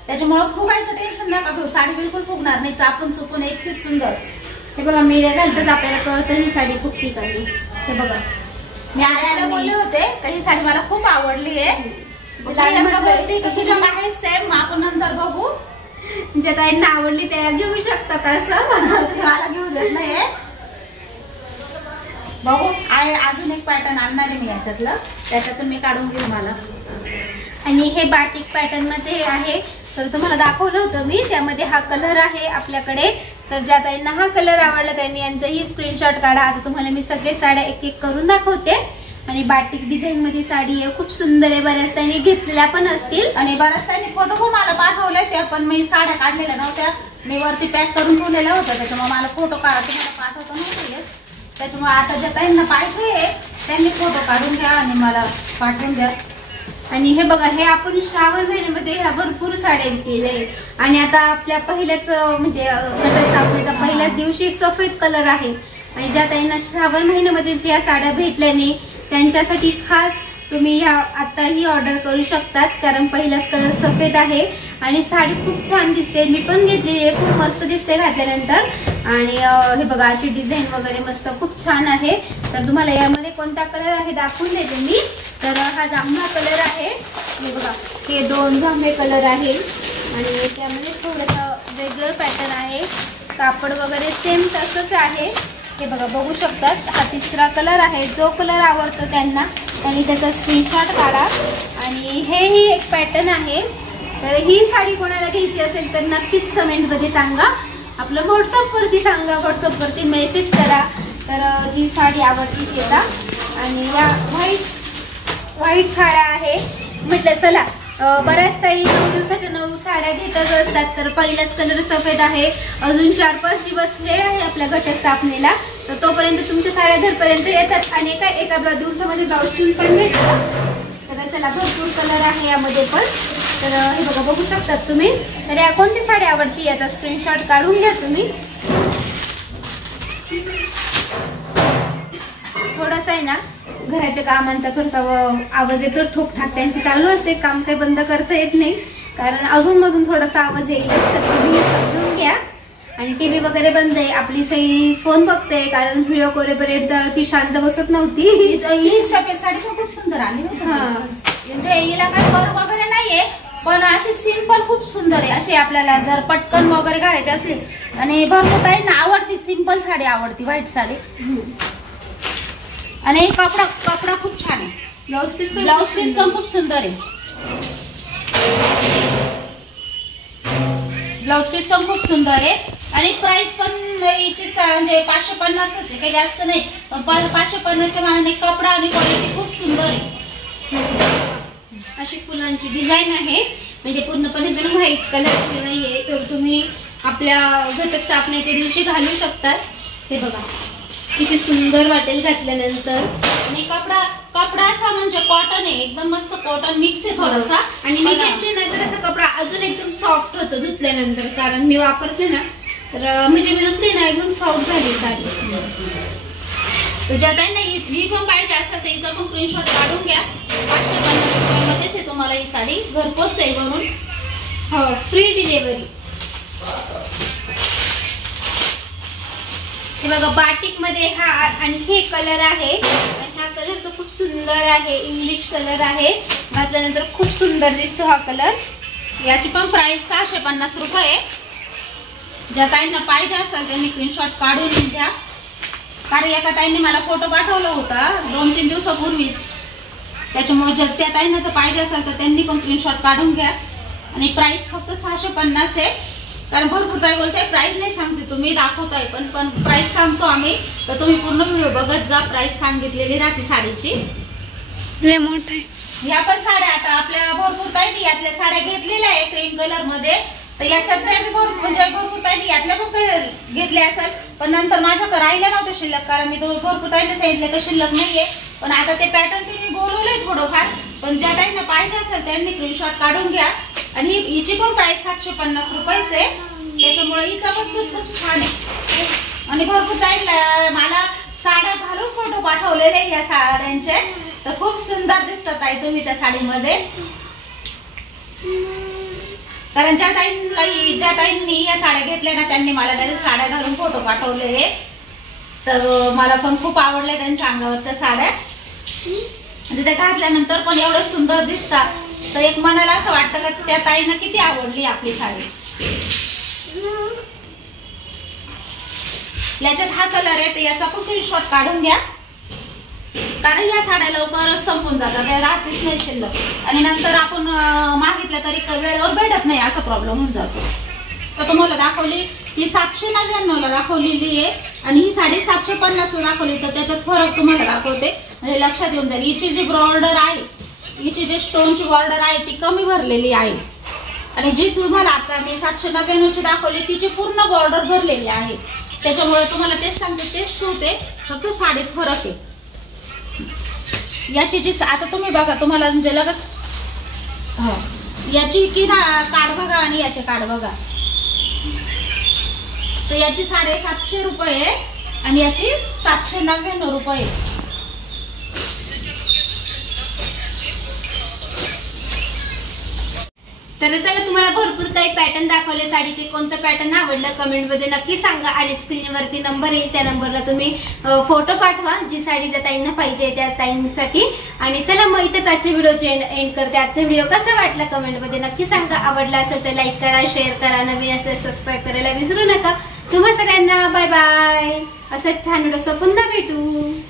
त्याच्यामुळे फुगायचं टेन्शन नका घेऊ, साडी बिलकुल फुगणार नाही, चापून चुपून इतकी सुंदर. हे बघा मीरे घालतच आपल्याला कळतं ही साडी फुगती का. हे बघा मी आल्याला बोलले होते का ही साडी मला खूप आवडली आहे. बोलते की तुझ्या आहे सेम, आपण नंतर बघू. ज्या ताईंना आवडली त्या घेऊ शकतात, असं मला घेऊ देत नाही. बघू अजून एक पॅटर्न आणणार आहे मी याच्यातलं, त्याच्यातून मी काढून घेऊ मला. आणि हे बाटिक पॅटर्न मध्ये आहे. तर तुम्हाला दाखवलं होतं मी, त्यामध्ये हा कलर आहे आपल्याकडे. तर ज्या ताईंना हा कलर आवडला त्यांनी यांचाही स्क्रीनशॉट काढा. आता तुम्हाला मी सगळे साड्या एक एक करून दाखवते. आणि बाटिक डिझाईन मध्ये साडी आहे, खूप सुंदर आहे. बऱ्याच ताईंनी घेतलेल्या पण असतील आणि बऱ्याच ताईंनी फोटो पण मला पाठवले, त्या पण मी साड्या काढलेल्या नव्हत्या, मी वरती पॅक करून ठेवलेला होता, त्याच्यामुळे मला फोटो काढा तुम्हाला पाठवतो नव्हते. त्याच्यामुळे आता ज्या ताईंना पाहिजे त्यांनी फोटो काढून घ्या आणि मला पाठवून द्या. आणि हे बघा, हे आपण श्रावण महिन्यामध्ये ह्या भरपूर साड्या केले. आणि आता आपल्या पहिल्याच म्हणजे घटस्थापनेचा पहिल्याच दिवशी सफेद कलर आहे. आणि ज्या ताईंना श्रावण महिन्यामध्ये या साड्या भेटल्या नाही त्यांच्यासाठी खास तुम्ही ह्या आताही ऑर्डर करू शकतात, कारण पहिलाच कलर सफेद आहे आणि साडी खूप छान दिसते. मी पण घेतली आहे, खूप मस्त दिसते घातल्यानंतर. आणि हे बघा अशी डिझाईन वगैरे मस्त खूप छान आहे. तर तुम्हाला यामध्ये कोणता कलर आहे दाखवून देते मी. तर हा जांभळा कलर आहे, हे बघा हे 2 जांभळे कलर आहे आणि त्यामध्ये थोडंसं वेगळं पॅटर्न आहे. कापड वगैरे सेम तसंच आहे. हे बघा बघू शकतात. हा 3रा कलर आहे. जो कलर आवडतो त्यांनी त्याचा स्क्रीनशॉट काढा. आणि हेही एक पॅटर्न आहे. तर ही साडी कोणाला घ्यायची असेल तर नक्कीच कमेंटमध्ये सांगा, आपलं व्हॉट्सअपवरती सांगा, व्हॉट्सअपवरती मेसेज करा. तर जी साडी आवडती घेता. आणि या व्हाईट साड्या आहे. म्हटलं चला बऱ्याच ताई 9 दिवसाच्या 9 साड्या घेतच असतात. तर पहिलाच कलर सफेद आहे, अजून 4-5 दिवस वेळ आहे आपल्या घटस्थापनेला. तर तोपर्यंत तुमच्या साड्या घरपर्यंत येतात आणि एका दिवसामध्ये ब्लाऊज शिवून पण भेटतात. तर चला भरपूर कलर आहे यामध्ये पण. तर हे बघा बघू शकतात तुम्ही. तर या कोणती साडी आवडती याचा स्क्रीनशॉट काढून घ्या तुम्ही. थोडासा आहे ना घराच्या कामांचा थोडासा आवाज येतो, ठोकठाक त्यांची चालू असते, काम काही बंद करता येत नाही कारण अजून मधून थोडासा आवाज येईल. तर तुम्ही समजून घ्या. आणि टीव्ही वगैरे बंद आहे, आपली सई फोन बघते कारण व्हिडिओ करेपर्यंत ती शांत बसत नव्हती. ही सफेद साडी खूप सुंदर आली होती. म्हणजे हिला काही फर वगैरे नाहीये, पण अशी सिंपल खूप सुंदर आहे. अशी आपल्याला जर पटकन वगैरे घालायची असली आणि भरपूर ताईंना आवडती सिंपल साडी आवडती, व्हाईट साडी. आणि कपडा खूप छान आहे. ब्लाउज पीस पण खूप सुंदर आहे. ब्लाउज पीस पण खूप सुंदर आहे. आणि प्राइस पण हिचीच म्हणजे 550च आहे, काही जास्त नाही. पण 550च्या मानाने कपडा आणि क्वालिटी खूप सुंदर आहे. अशी फुलांची डिझाईन आहे, म्हणजे पूर्णपणे पण व्हाईट कलरची नाहीये. तर तुम्ही आपल्या घटस्थापनेच्या दिवशी घालू शकतात. हे बघा किती सुंदर वाटेल घातल्यानंतर. आणि कपडा असा म्हणजे कॉटन आहे, एकदम मस्त कॉटन मिक्स आहे थोडासा. आणि मी घेतल्यानंतर असा कपडा अजून एकदम सॉफ्ट होतो धुतल्यानंतर, कारण मी वापरते ना. तर म्हणजे मी धुतली ना एकदम सॉफ्ट झाली साडी. तर ज्या ताईंना ही पण पाहिजे असतात तर हिचा पण स्क्रीनशॉट काढून घ्या. 550 रुपयामध्येच आहे तुम्हाला ही साडी, घरपोच आहे म्हणून. हो, फ्री डिलिव्हरी. हे बघा बाटिक मध्ये हा आणखी एक कलर आहे. आणि हा कलर तर खूप सुंदर आहे, इंग्लिश कलर आहे. घातल्यानंतर खूप सुंदर दिसतो हा कलर. याची पण प्राइस 650 रुपये. ज्या ताईंना पाहिजे असेल त्यांनी स्क्रीनशॉट काढून घ्या. कारण एका ताईंनी मला फोटो पाठवला होता 2-3 दिवसापूर्वीच, त्याच्यामुळे जर त्या ताईंना जर पाहिजे असेल तर त्यांनी पण स्क्रीनशॉट काढून घ्या. आणि प्राइस फक्त 650 आहे. कारण भरपूर ताई बोलते प्राइस नाही सांगते तुम्ही, दाखवताय पण प्राइस सांगतो आम्ही. तर तुम्ही पूर्ण व्हिडिओ बघत जा, प्राइस सांगितलेली राहते साडीची. ह्या पण साड्या आता आपल्या भरपूर ताईंनी यातल्या साड्या घेतलेल्या आहे क्रीम कलर मध्ये. तर याच्यात भरपूर ताईंनी यातल्या पण घेतल्या असेल, पण नंतर माझ्याकडे राहिल्या नव्हत्या शिल्लक, कारण मी भरपूर ताईंनी सांगितलं की शिल्लक नाहीये. पण आता ते पॅटर्न तुम्ही बोलवलंय थोडंफार. पण ज्या ताईंना पाहिजे असेल त्यांनी स्क्रीनशॉट काढून घ्या. आणि हिची पण प्राइस 750 रुपयेच आहे. त्याच्यामुळे हिचा पण सूट खूप छान आहे. आणि भरपूर ताईंना मला साड्या घालून फोटो पाठवलेले या साड्यांचे. तर खूप सुंदर दिसतात ताई तुम्ही त्या साडीमध्ये. कारण ज्या ताईंनी या साड्या घेतल्या ना त्यांनी मला डायरेक्ट साड्या घालून फोटो पाठवले. तर मला पण खूप आवडल्या त्यांच्या अंगावरच्या साड्या. म्हणजे त्या घातल्यानंतर पण एवढं सुंदर दिसतात. तर एक मनाला असं वाटतं का त्या ताईंना किती आवडली आपली साडी. याच्यात हा कलर आहे तर याचा पण स्क्रीनशॉट काढून घ्या. कारण या साड्या लवकर संपून जातात, त्या राहतेच नाही शिल्लक आणि नंतर आपण मागितल्या तरी वेळेवर भेटत नाही, असा प्रॉब्लेम होऊन जातो. तर तुम्हाला दाखवली ती 799 ला दाखवलेली आहे आणि ही साडी 750 ला दाखवली. तर त्याच्यात फरक तुम्हाला दाखवते म्हणजे लक्षात येऊन जाईल. हिची जी बॉर्डर आहे, हिची जी स्टोनची बॉर्डर आहे ती कमी भरलेली आहे आणि जी तुम्हाला आता मी 799 ची दाखवली तिची पूर्ण बॉर्डर भरलेली आहे. त्याच्यामुळे तुम्हाला तेच सांगते, तेच सूत आहे, फक्त साडीत फरक आहे. याची जी आता तुम्ही बघा, तुम्हाला म्हणजे लगेच याची की ना काढ बघा आणि याचे काढ बघा. तर याची 750 रुपये आणि याची 799 रुपये. तर चला, तुम्हाला भरपूर काही पॅटर्न दाखवले साडीचे. कोणतं पॅटर्न आवडलं कमेंटमध्ये नक्की सांगा आणि स्क्रीनवरती नंबर येईल, त्या नंबरला तुम्ही फोटो पाठवा जी साडी ज्या ताईंना पाहिजे त्या ताईंसाठी. आणि चला मग इथेच आजच्या व्हिडिओचे एंड करते. आजचा व्हिडिओ कसा वाटला कमेंटमध्ये नक्की सांगा. आवडला असेल तर लाईक करा, शेअर करा, नवीन असेल सबस्क्राईब करायला विसरू नका. तुम्हा सगळ्यांना बाय बाय. अशा छान व्हिडिओ पुन्हा भेटू.